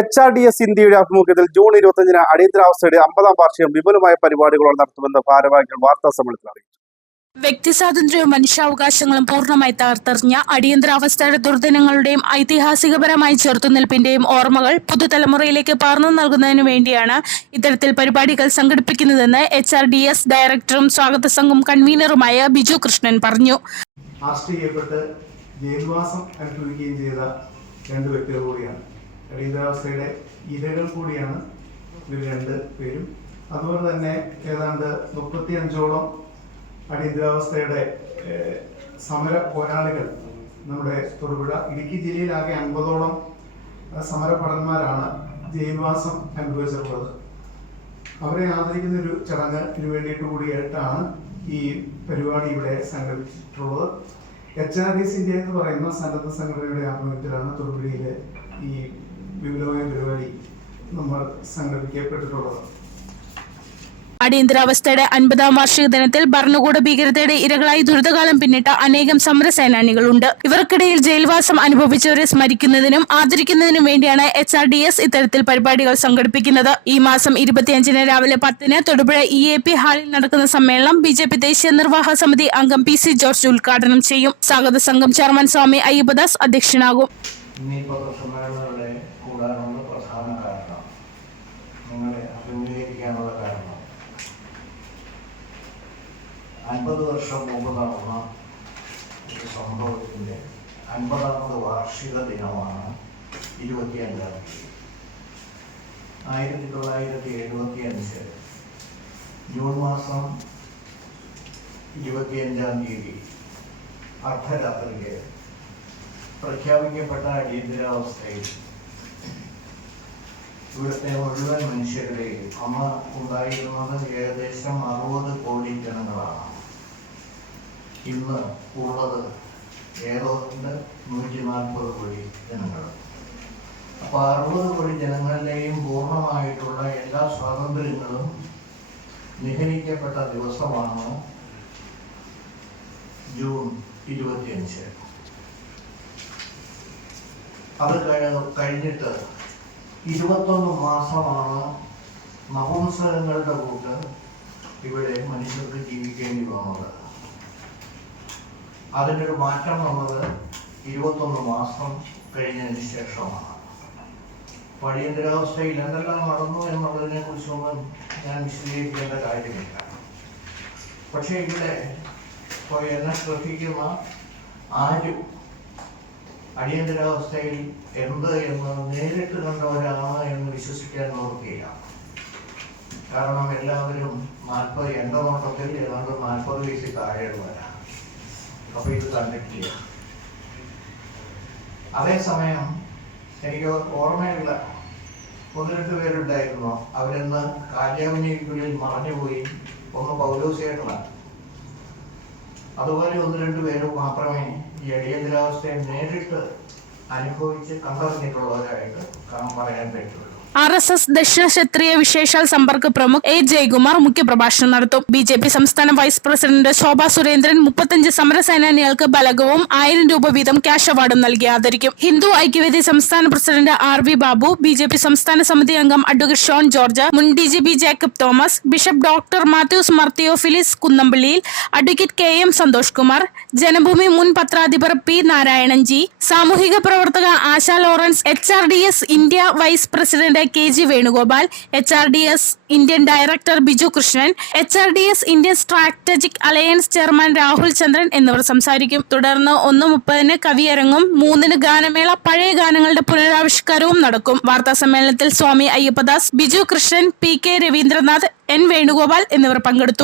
H R D S ഇന്ത്യയുടെ ആഭിമുഖ്യത്തിൽ June ഇരുപത്തിയഞ്ചിന് അടിയന്തരാവസ്ഥയുടെ അമ്പതാം വാർഷികം വിപുലമായ പരിപാടികളോടെ നടത്തുമെന്ന് ഭാരവാഹികൾ വാർത്താ സമ്മേളനത്തിൽ അറിയിച്ചു. വ്യക്തി സ്വാതന്ത്ര്യവും മനുഷ്യാവകാശങ്ങളും പൂർണമായി തകർത്തെറിഞ്ഞ അടിയന്തരാവസ്ഥയുടെ ദുർദിനങ്ങളുടെയും ഐതിഹാസികപരമായ ചെറുത്തുനിൽപ്പിന്റെയും ഓർമ്മകൾ പുതുതലമുറയിലേക്ക് പകർന്നു നൽകുന്നതിനു വേണ്ടിയാണ് ഇത്തരത്തിൽ പരിപാടികൾ സംഘടിപ്പിക്കുന്നതെന്ന് എച്ച് ആർ ഡി എസ് ഡയറക്ടറും സ്വാഗത സംഘം കൺവീനറുമായ ബിജു കൃഷ്ണൻ പറഞ്ഞു. അറസ്റ്റ് ചെയ്യപ്പെട്ട് ജയിൽവാസം അനുഭവിക്കുകയും ചെയ്ത രണ്ട് വ്യക്തികൾ കൂടിയാണ്. അടിയന്തരാവസ്ഥയുടെ ഇരകൾ കൂടിയാണ് ഇവർ രണ്ട് പേരും. അതുപോലെ തന്നെ ഏതാണ്ട് മുപ്പത്തി അഞ്ചോളം അടിയന്തരാവസ്ഥയുടെ സമര പോരാളികൾ നമ്മുടെ തൊടുപുഴ ഇടുക്കി ജില്ലയിലാകെ അൻപതോളം സമരഭടന്മാരാണ് ജയിൽവാസം അനുഭവിച്ചിട്ടുള്ളത്. അവരെ ആദരിക്കുന്ന ഒരു ചടങ്ങ് ഇതിനു വേണ്ടിയിട്ട് കൂടിയായിട്ടാണ് ഈ പരിപാടി ഇവിടെ സംഘടിപ്പിച്ചിട്ടുള്ളത്. H R D C India എന്ന് പറയുന്ന സന്നദ്ധ സംഘടനയുടെ ആഭിമുഖ്യത്തിലാണ് തൊടുപുഴയിലെ ഈ വിപുലമായ പരിപാടി നമ്മൾ സംഘടിപ്പിക്കപ്പെട്ടിട്ടുള്ളത്. അടിയന്തരാവസ്ഥയുടെ അൻപതാം വാർഷിക ദിനത്തിൽ ഭരണകൂട ഭീകരതയുടെ ഇരകളായി ദുരിതകാലം പിന്നിട്ട അനേകം സമര സേനാനികളുണ്ട് ഇവർക്കിടയിൽ ജയിൽവാസം അനുഭവിച്ചവരെ സ്മരിക്കുന്നതിനും ആദരിക്കുന്നതിനും വേണ്ടിയാണ് എച്ച് ആർ ഡി എസ് ഇത്തരത്തിൽ പരിപാടികൾ സംഘടിപ്പിക്കുന്നത്. ഈ മാസം ഇരുപത്തിയഞ്ചിന് രാവിലെ പത്തിന് തൊടുപുഴ ഇ എ പി ഹാളിൽ നടക്കുന്ന സമ്മേളനം ബി ജെ പി ദേശീയ നിർവാഹക സമിതി അംഗം പി സി ജോർജ് ഉദ്ഘാടനം ചെയ്യും. സ്വാഗത സംഘം ചെയർമാൻ സ്വാമി അയ്യപ്പദാസ് അധ്യക്ഷനാകും ഇന്ന് ഈ പത്രസമ്മേളനങ്ങളുടെ കൂടാനുള്ള പ്രധാന കാരണം നിങ്ങളെ അഭിമുഖീകരിക്കാനുള്ള കാരണം അൻപത് ഒരു സംഭവത്തിന്റെ അൻപതാമത് വാർഷിക ദിനമാണ് ഇരുപത്തിയഞ്ചാം തീയതി. ആയിരത്തി തൊള്ളായിരത്തി എഴുപത്തി അഞ്ച് ജൂൺ മാസം ഇരുപത്തിയഞ്ചാം തീയതി അർദ്ധരാത്രിക്ക് പ്രഖ്യാപിക്കപ്പെട്ട അടിയന്തരാവസ്ഥയിൽ ഇവിടുത്തെ മുഴുവൻ മനുഷ്യരുടെയും അമ്മ ഉണ്ടായിരുന്നത് ഏകദേശം അറുപത് കോടി ജനങ്ങളാണ്. ഇന്ന് ഉള്ളത് ഏതോണ്ട് നൂറ്റി നാൽപ്പത് കോടി ജനങ്ങൾ അപ്പോൾ അറുപത് കോടി ജനങ്ങളുടെയും പൂർണമായിട്ടുള്ള എല്ലാ സ്വാതന്ത്ര്യങ്ങളും നിഹരിക്കപ്പെട്ട ദിവസമാണ് ജൂൺ ഇരുപത്തിയഞ്ച്. അത് കഴി- കഴിഞ്ഞിട്ട് ഇരുപത്തൊന്ന് മാസമാണ് നപുംസകങ്ങളുടെ കൂട്ട് ഇവിടെ മനുഷ്യർക്ക് ജീവിക്കേണ്ടി വന്നത്. അതിനൊരു മാറ്റം വന്നത് ഇരുപത്തൊന്ന് മാസം കഴിഞ്ഞതിന് ശേഷമാണ്. പടിയന്തരാവസ്ഥയിൽ എന്തെല്ലാം നടന്നു എന്നുള്ളതിനെ കുറിച്ചൊന്നും ഞാൻ വിശദീകരിക്കേണ്ട കാര്യമില്ല. പക്ഷേ ഇവിടെ എന്നെ ശ്രദ്ധിക്കുന്ന ആരും? അടിയന്തരാവസ്ഥയിൽ എന്ത് എന്ന് നേരിട്ട് കണ്ടവരാണ് എന്ന് വിശ്വസിക്കാൻ നോക്കുകയില്ല. കാരണം എല്ലാവരും നാൽപ്പത് എന്റെ നോട്ടത്തിൽ ഏതാണ്ട് നാൽപ്പത് വയസ്സിൽ താഴെയുള്ളവരാണ്. അപ്പൊ ഇത് കണ്ടിട്ടില്ല അതേസമയം എനിക്ക് ഓർമ്മയുള്ള ഒന്ന് രണ്ട് പേരുണ്ടായിരുന്നു. അവരെന്ന് കാര്യാവനിക്കുള്ളിൽ മറഞ്ഞുപോയി. ഒന്ന് പൗലോസേട്ടനാണ്. അതുപോലെ ഒന്ന് രണ്ട് പേര് മാത്രമേ ഈ അടിയന്തരാവസ്ഥയെ നേരിട്ട് അനുഭവിച്ച് കണ്ടറിഞ്ഞിട്ടുള്ളവരായിട്ട് പറയാൻ പറ്റുള്ളൂ. ആർ എസ് എസ് ദക്ഷിണ ക്ഷത്രിയ വിശേഷാൽ സമ്പർക്ക് പ്രമുഖ് എ ജയകുമാർ മുഖ്യപ്രഭാഷണം നടത്തും. ബി ജെ പി സംസ്ഥാന വൈസ് പ്രസിഡന്റ് ശോഭാ സുരേന്ദ്രൻ മുപ്പത്തഞ്ച് സമരസേനാനികൾക്ക് ബലകവും ആയിരം രൂപ വീതം ക്യാഷ് അവാർഡും നൽകി ആദരിക്കും. ഹിന്ദു ഐക്യവേദി സംസ്ഥാന president R V Babu B J P സംസ്ഥാന സമിതി അംഗം അഡ്വക്കേറ്റ് ഷോൺ ജോർജ് മുൻ D G P Jacob Thomas bishop doctor Mathews മർത്തിയോ Phyllis കുന്നമ്പള്ളിയിൽ advocate K M Santhosh Kumar Janabhumi മുൻ പത്രാധിപർ പി നാരായണൻ ജി സാമൂഹിക പ്രവർത്തക Asha Lawrence H R D S India vice president K G Venugopal H R D S Indian director Biju Krishnan H R D S Indian strategic alliance chairman Rahul Chandran എന്നിവർ സംസാരിക്കും. തുടർന്ന് ഒന്ന് മുപ്പതിന് കവിയരങ്ങും മൂന്നിന് ഗാനമേള പഴയ ഗാനങ്ങളുടെ പുനരാവിഷ്കാരവും നടക്കും. വാർത്താ സമ്മേളനത്തിൽ Swami Ayyappadas Biju Krishnan P K Raveendranath N Venugopal എന്നിവർ പങ്കെടുത്തു.